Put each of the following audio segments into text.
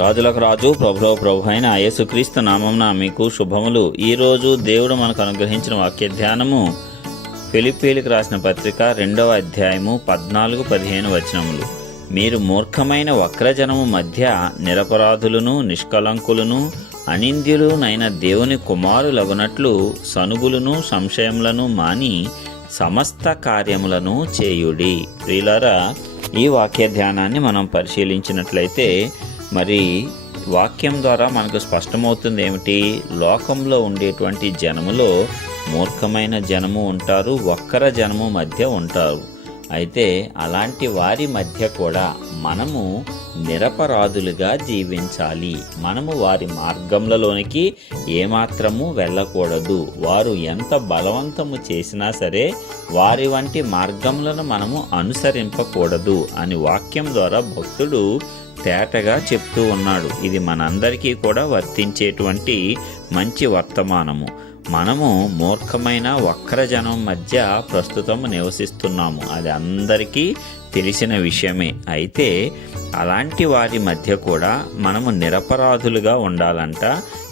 రాజులకు రాజు ప్రభులో ప్రభు అయిన యేసుక్రీస్తు నామంన మీకు శుభములు. ఈరోజు దేవుడు మనకు అనుగ్రహించిన వాక్య ధ్యానము ఫిలిపీలకు రాసిన పత్రిక రెండవ అధ్యాయము పద్నాలుగు పదిహేను వచనములు. మీరు మూర్ఖమైన వక్రజనము మధ్య నిరపరాధులను నిష్కలంకులను అనింద్యులునైన దేవుని కుమారులగునట్లు సనుగులను సంశయములను మాని సమస్త కార్యములను చేయుడి. ప్రియులారా ఈ వాక్య ధ్యానాన్ని మనం పరిశీలించినట్లయితే మరి వాక్యం ద్వారా మనకు స్పష్టమవుతుంది ఏమిటి? లోకంలో ఉండేటువంటి జనములో మూర్ఖమైన జనము ఉంటారు ఒక్కర జనము మధ్య ఉంటారు. అయితే అలాంటి వారి మధ్య కూడా మనము నిరపరాధులుగా జీవించాలి. మనము వారి మార్గములలోనికి ఏమాత్రము వెళ్ళకూడదు. వారు ఎంత బలవంతము చేసినా సరే వారి వంటి మార్గములను మనము అనుసరింపకూడదు అని వాక్యం ద్వారా భక్తుడు తేటగా చెప్తూ ఉన్నాడు. ఇది మనందరికీ కూడా వర్తించేటువంటి మంచి వర్తమానము. మనము మూర్ఖమైన వక్రజనం మధ్య ప్రస్తుతం నివసిస్తున్నాము. అది అందరికీ తెలిసిన విషయమే. అయితే అలాంటి వారి మధ్య కూడా మనము నిరపరాధులుగా ఉండాలంట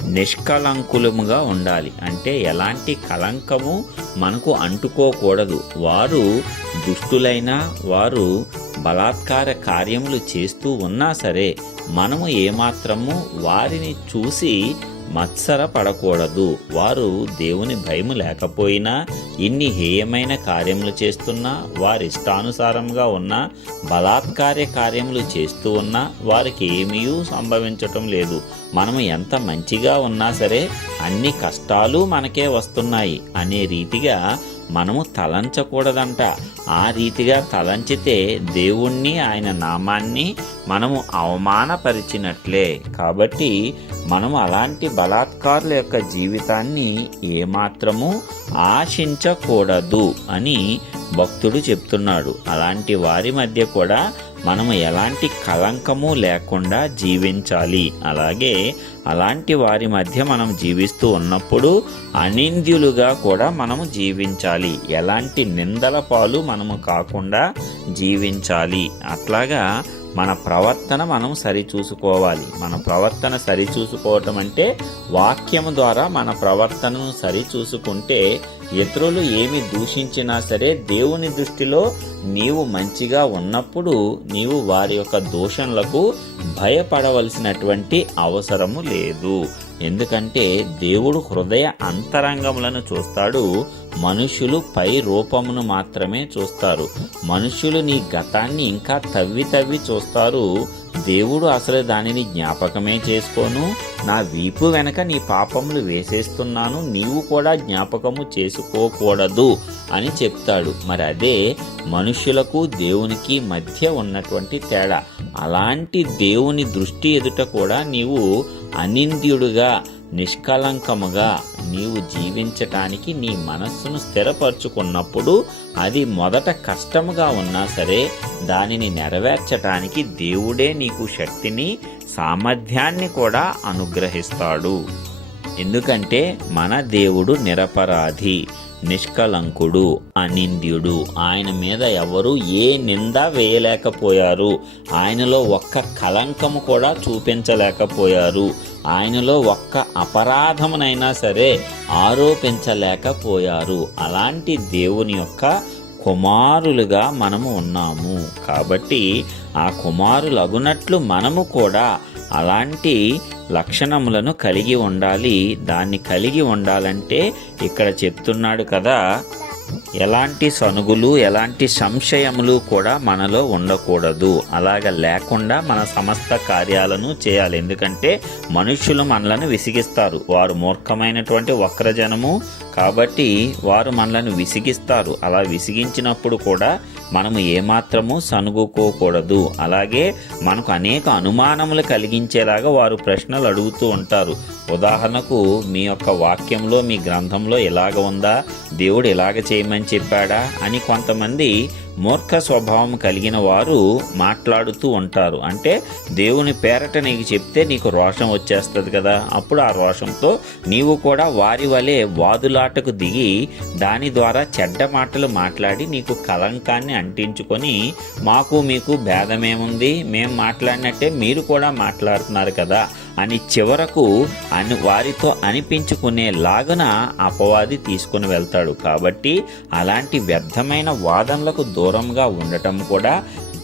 నిష్కలంకులముగా ఉండాలి. అంటే ఎలాంటి కలంకము మనకు అంటుకోకూడదు. వారు దుష్టులైనా వారు బలాత్కార కార్యములు చేస్తూ ఉన్నా సరే మనము ఏమాత్రము వారిని చూసి మత్సర పడకూడదు. వారు దేవుని భయము లేకపోయినా ఇన్ని హేయమైన కార్యములు చేస్తున్నా వారి ఇష్టానుసారంగా ఉన్న బలాత్కార్య కార్యములు చేస్తూ ఉన్నా వారికి ఏమీ సంభవించటం లేదు. మనము ఎంత మంచిగా ఉన్నా సరే అన్ని కష్టాలు మనకే వస్తున్నాయి. అనే రీతిగా మనము తలంచకూడదంట. ఆ రీతిగా తలంచితే దేవుణ్ణి ఆయన నామాన్ని మనము అవమానపరిచినట్లే. కాబట్టి మనము అలాంటి బలాత్కారుల యొక్క జీవితాన్ని ఏమాత్రము ఆశించకూడదు అని భక్తుడు చెప్తున్నాడు. అలాంటి వారి మధ్య కూడా మనము ఎలాంటి కలంకము లేకుండా జీవించాలి. అలాగే అలాంటి వారి మధ్య మనం జీవిస్తూ ఉన్నప్పుడు అనింద్యులుగా కూడా మనము జీవించాలి. ఎలాంటి నిందల పాలు మనము కాకుండా జీవించాలి. అట్లాగా మన ప్రవర్తన మనం సరిచూసుకోవాలి. మన ప్రవర్తన సరిచూసుకోవటం అంటే వాక్యము ద్వారా మన ప్రవర్తనను సరిచూసుకుంటే ఇతరులు ఏమి దూషించినా సరే దేవుని దృష్టిలో నీవు మంచిగా ఉన్నప్పుడు నీవు వారి యొక్క దూషణలకు భయపడవలసినటువంటి అవసరము లేదు. ఎందుకంటే దేవుడు హృదయ అంతరంగములను చూస్తాడు మనుషులు పై రూపమును మాత్రమే చూస్తారు. మనుషులు నీ గతాన్ని ఇంకా తవ్వి తవ్వి చూస్తారు. దేవుడు అసలు దానిని జ్ఞాపకమే చేసుకోను. నా వీపు వెనక నీ పాపములు వేసేస్తున్నాను. నీవు కూడా జ్ఞాపకము చేసుకోకూడదు అని చెప్తాడు. మరి అదే మనుషులకు దేవునికి మధ్య ఉన్నటువంటి తేడా. అలాంటి దేవుని దృష్టి ఎదుట కూడా నీవు అనింద్యుడుగా నిష్కలంకముగా నీవు జీవించటానికి నీ మనస్సును స్థిరపరచుకున్నప్పుడు అది మొదట కష్టముగా ఉన్నా సరే దానిని నెరవేర్చటానికి దేవుడే నీకు శక్తిని సామర్థ్యాన్ని కూడా అనుగ్రహిస్తాడు. ఎందుకంటే మన దేవుడు నిరపరాధి. నిష్కలంకుడు అనింద్యుడు. ఆయన మీద ఎవరు ఏ నింద వేయలేకపోయారు. ఆయనలో ఒక్క కలంకము కూడా చూపించలేకపోయారు. ఆయనలో ఒక్క అపరాధమునైనా సరే ఆరోపించలేకపోయారు. అలాంటి దేవుని యొక్క కుమారులుగా మనము ఉన్నాము. కాబట్టి ఆ కుమారులగునట్లు మనము కూడా అలాంటి లక్షణములను కలిగి ఉండాలి. దాన్ని కలిగి ఉండాలంటే ఇక్కడ చెప్తున్నాడు కదా ఎలాంటి సనుగులు ఎలాంటి సంశయములు కూడా మనలో ఉండకూడదు. అలాగ లేకుండా మన సమస్త కార్యాలను చేయాలి. ఎందుకంటే మనుషులు మనలను విసిగిస్తారు. వారు మూర్ఖమైనటువంటి వక్రజనము కాబట్టి వారు మనలను విసిగిస్తారు. అలా విసిగించినప్పుడు కూడా మనము ఏమాత్రము సనుగుకోకూడదు. అలాగే మనకు అనేక అనుమానములు కలిగించేలాగా వారు ప్రశ్నలు అడుగుతూ ఉంటారు. ఉదాహరణకు మీ యొక్క వాక్యంలో మీ గ్రంథంలో ఎలాగ ఉందా? దేవుడు ఎలాగ చేయమని చెప్పాడా? అని కొంతమంది మూర్ఖ స్వభావం కలిగిన వారు మాట్లాడుతూ ఉంటారు. అంటే దేవుని పేరట నీకు చెప్తే నీకు రోషం వచ్చేస్తుంది కదా? అప్పుడు ఆ రోషంతో నీవు కూడా వారి వలె వాదులాటకు దిగి దాని ద్వారా చెడ్డ మాటలు మాట్లాడి నీకు కలంకాన్ని అంటించుకొని మాకు మీకు భేదమేముంది? మేము మాట్లాడినట్టే మీరు కూడా మాట్లాడుతున్నారు కదా అని చివరకు అని వారితో అనిపించుకునే లాగున అపవాది తీసుకుని వెళ్తాడు. కాబట్టి అలాంటి వ్యర్థమైన వాదనలకు దూరంగా ఉండటం కూడా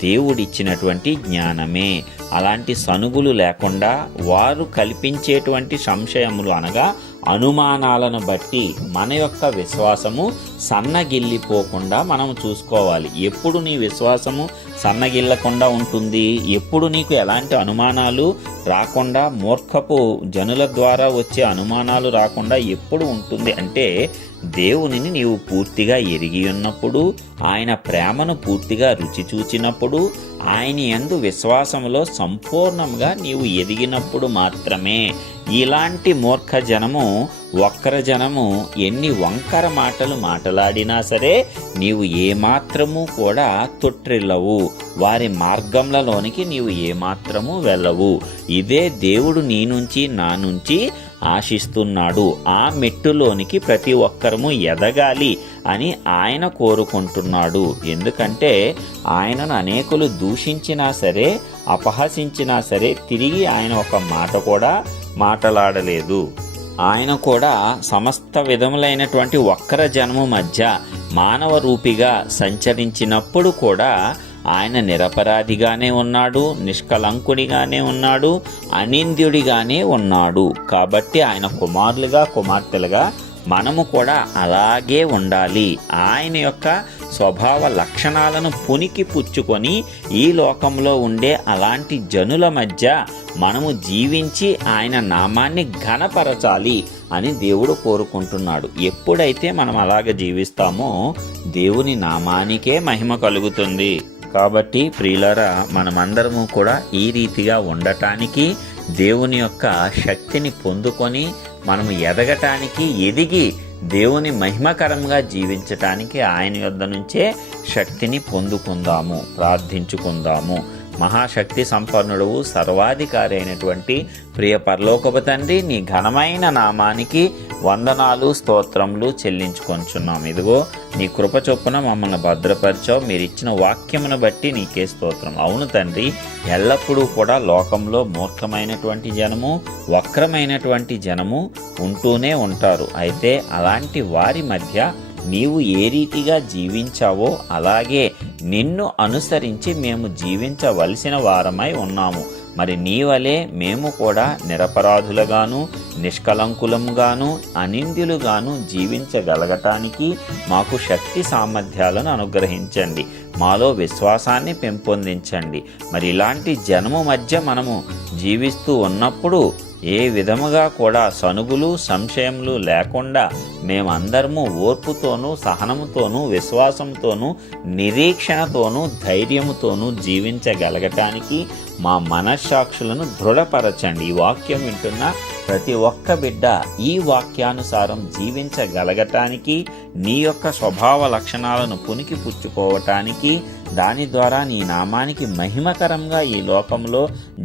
దేవుడిచ్చినటువంటి జ్ఞానమే. అలాంటి సనుగులు లేకుండా వారు కల్పించేటువంటి సంశయములు అనగా అనుమానాలను బట్టి మన యొక్క విశ్వాసము సన్నగిల్లిపోకుండా మనం చూసుకోవాలి. ఎప్పుడు నీ విశ్వాసము సన్నగిల్లకుండా ఉంటుంది? ఎప్పుడు నీకు ఎలాంటి అనుమానాలు రాకుండా మూర్ఖపు జనుల ద్వారా వచ్చే అనుమానాలు రాకుండా ఎప్పుడు ఉంటుంది? అంటే దేవునిని నీవు పూర్తిగా ఎరిగి ఉన్నప్పుడు ఆయన ప్రేమను పూర్తిగా రుచి చూచినప్పుడు ఆయన యందు విశ్వాసంలో సంపూర్ణంగా నీవు ఎదిగినప్పుడు మాత్రమే. ఇలాంటి మూర్ఖ జనము వక్ర జనము ఎన్ని వంకర మాటలు మాటలాడినా సరే నీవు ఏమాత్రము కూడా తొట్టిల్లవు వారి మార్గంలలోనికి నీవు ఏమాత్రము వెళ్ళవు. ఇదే దేవుడు నీ నుంచి నా నుంచి ఆశిస్తున్నాడు. ఆ మెట్టులోనికి ప్రతి ఒక్కరము ఎదగాలి అని ఆయన కోరుకుంటున్నాడు. ఎందుకంటే ఆయనను అనేకులు దూషించినా సరే అపహసించినా సరే తిరిగి ఆయన ఒక మాట కూడా మాట్లాడలేదు. ఆయన కూడా సమస్త విధములైనటువంటి ఒక్కర జన్మ మధ్య మానవ రూపిగా సంచరించినప్పుడు కూడా ఆయన నిరపరాధిగానే ఉన్నాడు నిష్కలంకుడిగానే ఉన్నాడు అనింద్యుడిగానే ఉన్నాడు. కాబట్టి ఆయన కుమారులుగా కుమార్తెలుగా మనము కూడా అలాగే ఉండాలి. ఆయన యొక్క స్వభావ లక్షణాలను పునికి పుచ్చుకొని ఈ లోకంలో ఉండే అలాంటి జనుల మధ్య మనము జీవించి ఆయన నామాన్ని ఘనపరచాలి అని దేవుడు కోరుకుంటున్నాడు. ఎప్పుడైతే మనం అలాగ జీవిస్తామో దేవుని నామానికే మహిమ కలుగుతుంది. కాబట్టి ప్రియులరా మనమందరము కూడా ఈ రీతిగా ఉండటానికి దేవుని యొక్క శక్తిని పొందుకొని మనము ఎదగటానికి ఎదిగి దేవుని మహిమకరంగా జీవించటానికి ఆయన యొద్ద నుంచే శక్తిని పొందుకుందాము ప్రార్థించుకుందాము. మహాశక్తి సంపన్నుడవు సర్వాధికారి అయినటువంటి ప్రియ పరలోకపు తండ్రి నీ ఘనమైన నామానికి వందనాలు స్తోత్రములు చెల్లించుకొంచున్నాం. ఇదిగో నీ కృప చొప్పున మమ్మల్ని భద్రపరిచావు. మీరు ఇచ్చిన వాక్యమును బట్టి నీకే స్తోత్రం. అవును తండ్రి ఎల్లప్పుడూ కూడా లోకంలో మూర్ఖమైనటువంటి జనము వక్రమైనటువంటి జనము ఉంటూనే ఉంటారు. అయితే అలాంటి వారి మధ్య నీవు ఏ రీతిగా జీవించావో అలాగే నిన్ను అనుసరించి మేము జీవించవలసిన వారమై ఉన్నాము. మరి నీ వలె మేము కూడా నిరపరాధులుగాను నిష్కలంకులంగాను అనింద్యులుగాను జీవించగలగటానికి మాకు శక్తి సామర్థ్యాలను అనుగ్రహించండి. మాలో విశ్వాసాన్ని పెంపొందించండి. మరి ఇలాంటి జనము మధ్య మనము జీవిస్తూ ఉన్నప్పుడు ఏ విధముగా కూడా సనుగులు సంశయములు లేకుండా మేమందరము ఓర్పుతోనూ సహనముతోనూ విశ్వాసంతోనూ నిరీక్షణతోనూ ధైర్యముతోనూ జీవించగలగటానికి మా మనస్సాక్షులను దృఢపరచండి. ఈ వాక్యం వింటున్న ప్రతి ఒక్క బిడ్డ ఈ వాక్యానుసారం జీవించగలగటానికి నీ యొక్క స్వభావ లక్షణాలను పునికి పుచ్చుకోవటానికి దాని ద్వారా నీ నామానికి మహిమకరంగా ఈ లోకంలో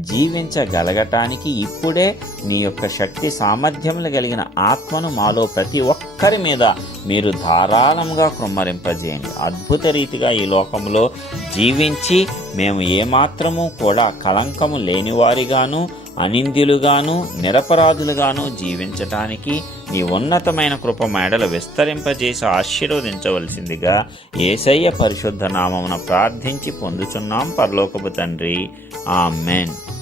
జీవించగలగటానికి ఇప్పుడే నీ యొక్క శక్తి సామర్థ్యములు కలిగిన ఆత్మను మాలో ప్రతి ఒక్క ఒక్కరి మీద మీరు ధారాళంగా కృమ్మరింపజేయండి. అద్భుత రీతిగా ఈ లోకంలో జీవించి మేము ఏమాత్రము కూడా కళంకము లేనివారిగాను అనింద్యులుగాను నిరపరాధులుగాను జీవించటానికి నీ ఉన్నతమైన కృప మేడలు విస్తరింపజేసి ఆశీర్వదించవలసిందిగా ఏసయ్య పరిశుద్ధ నామమున ప్రార్థించి పొందుచున్నాం పరలోకపు తండ్రి. ఆమెన్.